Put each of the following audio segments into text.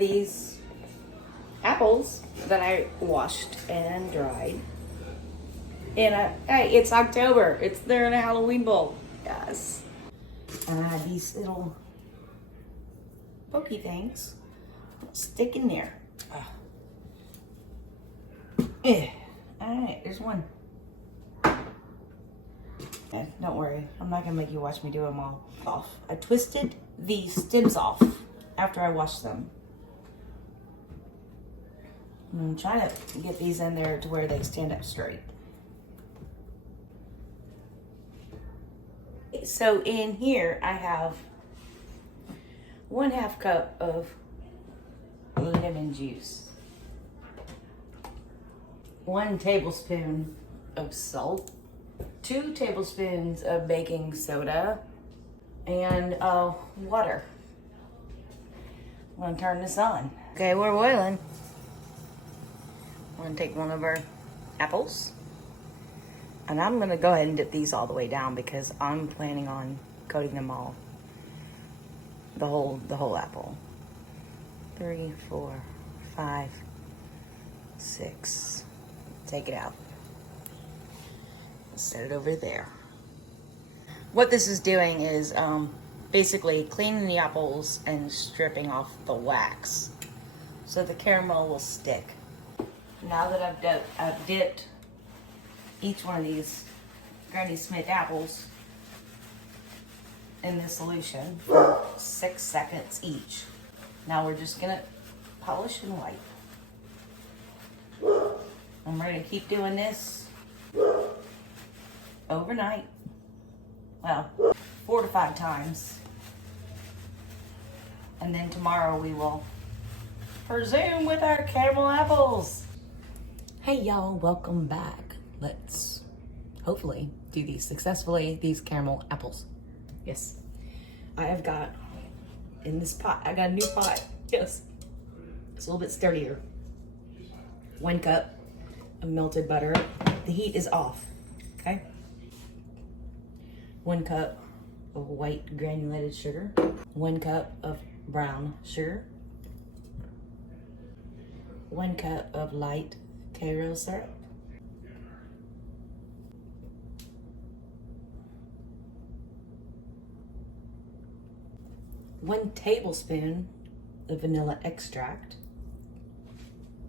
these apples that I washed and dried. And hey, it's October. They're in a Halloween bowl. Yes. And I have these little pokey things. Stick in there. Alright, there's one. Don't worry, I'm not gonna make you watch me do them all off. I twisted the stems off after I washed them. I'm trying to get these in there to where they stand up straight. So in here I have 1/2 cup of lemon juice, 1 tablespoon of salt, 2 tablespoons of baking soda, and water. I'm gonna turn this on. Okay, we're boiling. I'm gonna take one of our apples, and I'm gonna go ahead and dip these all the way down because I'm planning on coating them all, the whole apple. 3, 4, 5, 6. Take it out. Set it over there. What this is doing is basically cleaning the apples and stripping off the wax so the caramel will stick. Now that I've dipped each one of these Granny Smith apples in this solution for 6 seconds each. Now we're just gonna polish and wipe. I'm ready to keep doing this overnight. Well, 4 to 5 times. And then tomorrow we will resume with our caramel apples. Hey y'all, welcome back. Let's hopefully do these successfully, these caramel apples. Yes. I have got in this pot, I got a new pot. Yes. It's a little bit sturdier. 1 cup of melted butter. The heat is off, okay? 1 cup of white granulated sugar. 1 cup of brown sugar. 1 cup of light Karo syrup. 1 tablespoon of vanilla extract,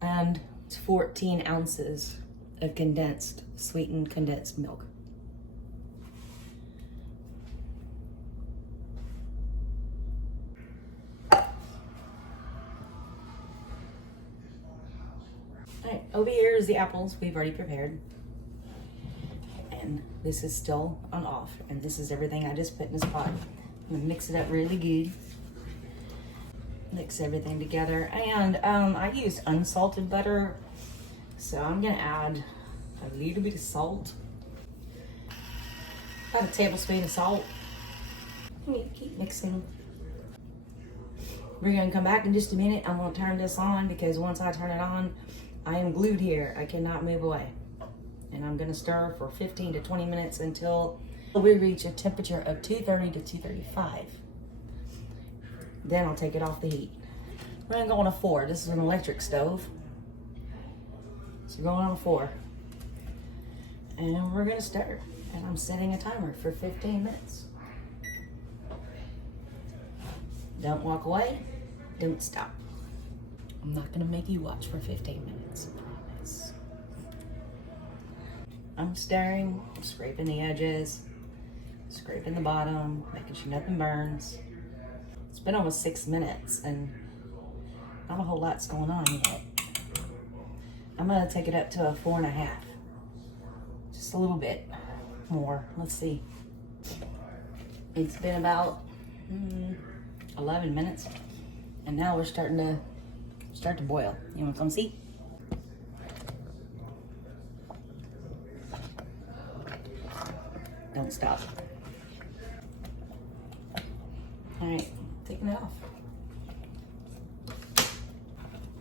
and 14 ounces of condensed, sweetened condensed milk. Alright, over here is the apples we've already prepared. And this is still on off. And this is everything I just put in this pot. I'm gonna mix it up really good. Mix everything together. And I used unsalted butter. So I'm gonna add a little bit of salt. About a tablespoon of salt. Keep mixing. We're gonna come back in just a minute. I'm gonna turn this on because once I turn it on, I am glued here. I cannot move away. And I'm gonna stir for 15 to 20 minutes until we reach a temperature of 230 to 235. Then I'll take it off the heat. We're gonna go on a 4. This is an electric stove. So we're going on a 4. And we're gonna stir. And I'm setting a timer for 15 minutes. Don't walk away, don't stop. I'm not gonna make you watch for 15 minutes, I promise. I'm stirring, I'm scraping the edges, scraping the bottom, making sure nothing burns. It's been almost 6 minutes and not a whole lot's going on yet. I'm gonna take it up to a 4.5. Just a little bit more, let's see. It's been about 11 minutes and now we're starting to boil. You wanna come see? Don't stop. All right, taking it off.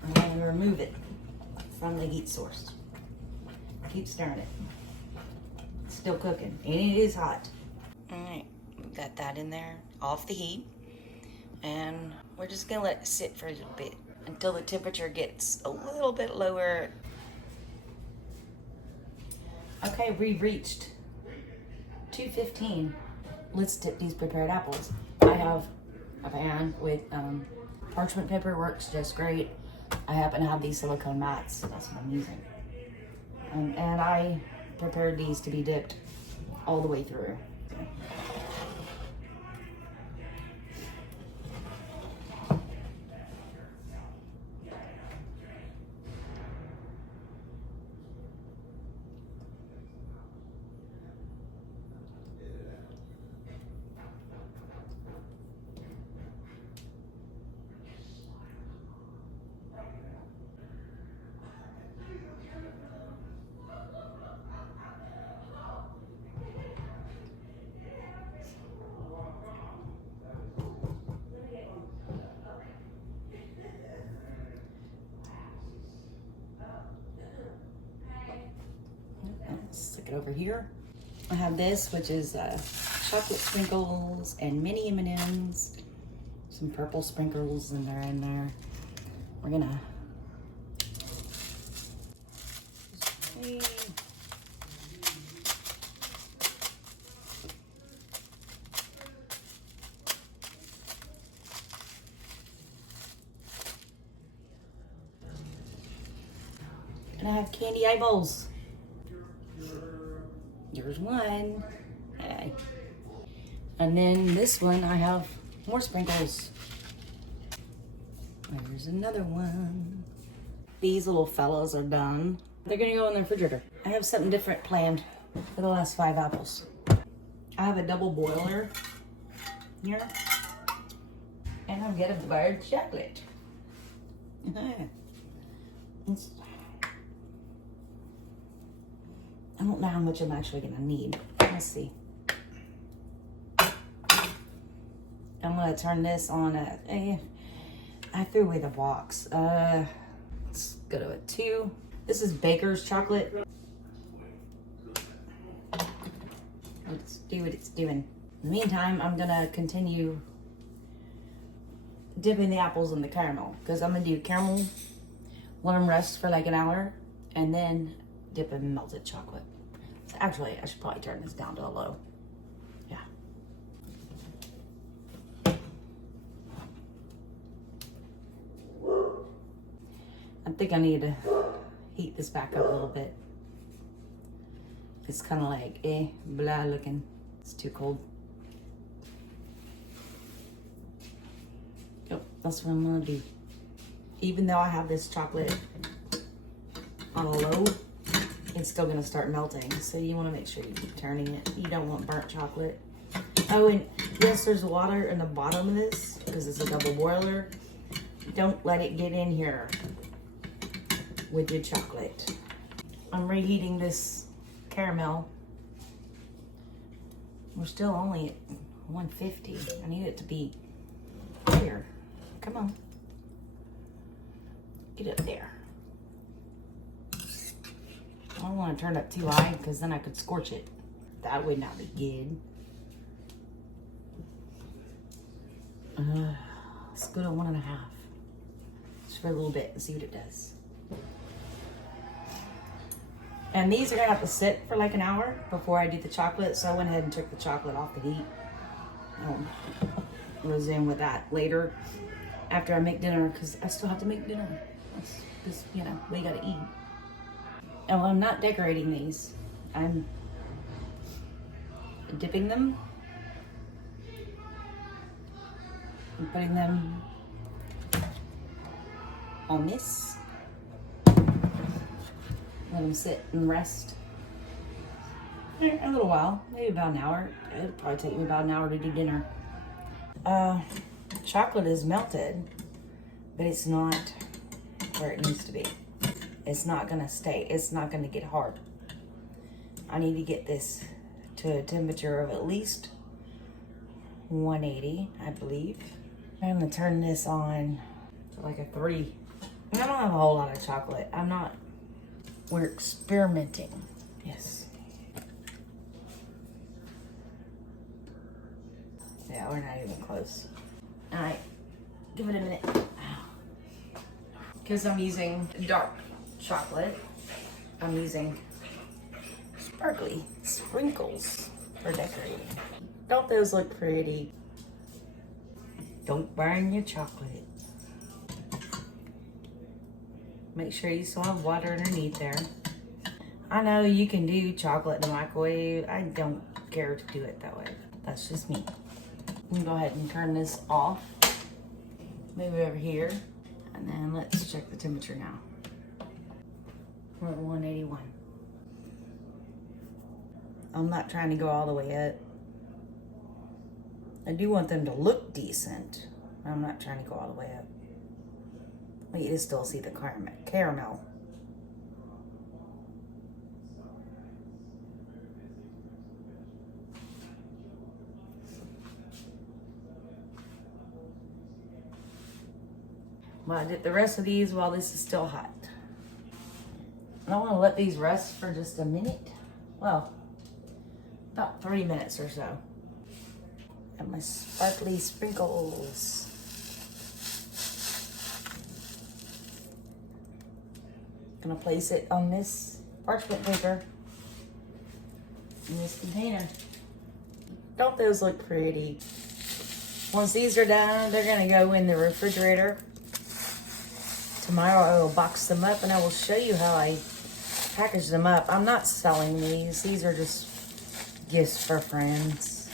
I'm gonna remove it from the heat source. Keep stirring it. It's still cooking, and it is hot. All right, we got that in there, off the heat. And we're just gonna let it sit for a little bit. until the temperature gets a little bit lower. Okay, we reached 215. Let's dip these prepared apples. I have a pan with parchment paper, works just great. I happen to have these silicone mats, so that's what I'm using. And I prepared these to be dipped all the way through. Stick it over here. I have this, which is chocolate sprinkles and mini M&Ms. Some purple sprinkles, and they're in there. We're gonna and I have candy eyeballs. There's one. Hey. And then this one, I have more sprinkles. There's another one. These little fellows are done. They're gonna go in the refrigerator. I have something different planned for the last 5 apples. I have a double boiler here. And I'm gonna buy chocolate. I don't know how much I'm actually gonna need. Let's see. I'm gonna turn this on at, I threw away the box. Let's go to a 2. This is Baker's chocolate. Let's do what it's doing. In the meantime, I'm gonna continue dipping the apples in the caramel, because I'm gonna do caramel, let them rest for like an hour, and then dip in melted chocolate. So actually, I should probably turn this down to a low. Yeah. I think I need to heat this back up a little bit. It's kind of like blah looking. It's too cold. Yep, that's what I'm gonna do. Even though I have this chocolate on a low, it's still gonna start melting. So you wanna make sure you keep turning it. You don't want burnt chocolate. Oh, and yes, there's water in the bottom of this because it's a double boiler. Don't let it get in here with your chocolate. I'm reheating this caramel. We're still only at 150. I need it to be here. Come on. Get up there. I don't want to turn up too high because then I could scorch it. That would not be good. Let's go to 1.5. Just for a little bit and see what it does. And these are gonna have to sit for like an hour before I do the chocolate. So I went ahead and took the chocolate off the heat. I'll resume with that later after I make dinner, because I still have to make dinner. That's just, you know, we gotta eat. Oh, I'm not decorating these. I'm dipping them and putting them on this. Let them sit and rest a little while, maybe about an hour. It'll probably take me about an hour to do dinner. Chocolate is melted, but it's not where it needs to be. It's not gonna stay, it's not gonna get hard. I need to get this to a temperature of at least 180, I believe. I'm gonna turn this on to like a 3. I don't have a whole lot of chocolate. We're experimenting. Yes. Yeah, we're not even close. All right, give it a minute. because I'm using dark chocolate, I'm using sparkly sprinkles for decorating. Don't those look pretty? Don't burn your chocolate. Make sure you still have water underneath there. I know you can do chocolate in the microwave. I don't care to do it that way. That's just me. I'm gonna go ahead and turn this off. Move it over here. And then let's check the temperature now. We're at 181. I'm not trying to go all the way up. I do want them to look decent. I'm not trying to go all the way up. But you can still see the caramel. Well, I did the rest of these while this is still hot. And I want to let these rest for just a minute. Well, about 3 minutes or so. And my sparkly sprinkles. Gonna place it on this parchment paper in this container. Don't those look pretty? Once these are done, they're gonna go in the refrigerator. Tomorrow I will box them up and I will show you how I package them up. I'm not selling these. These are just gifts for friends.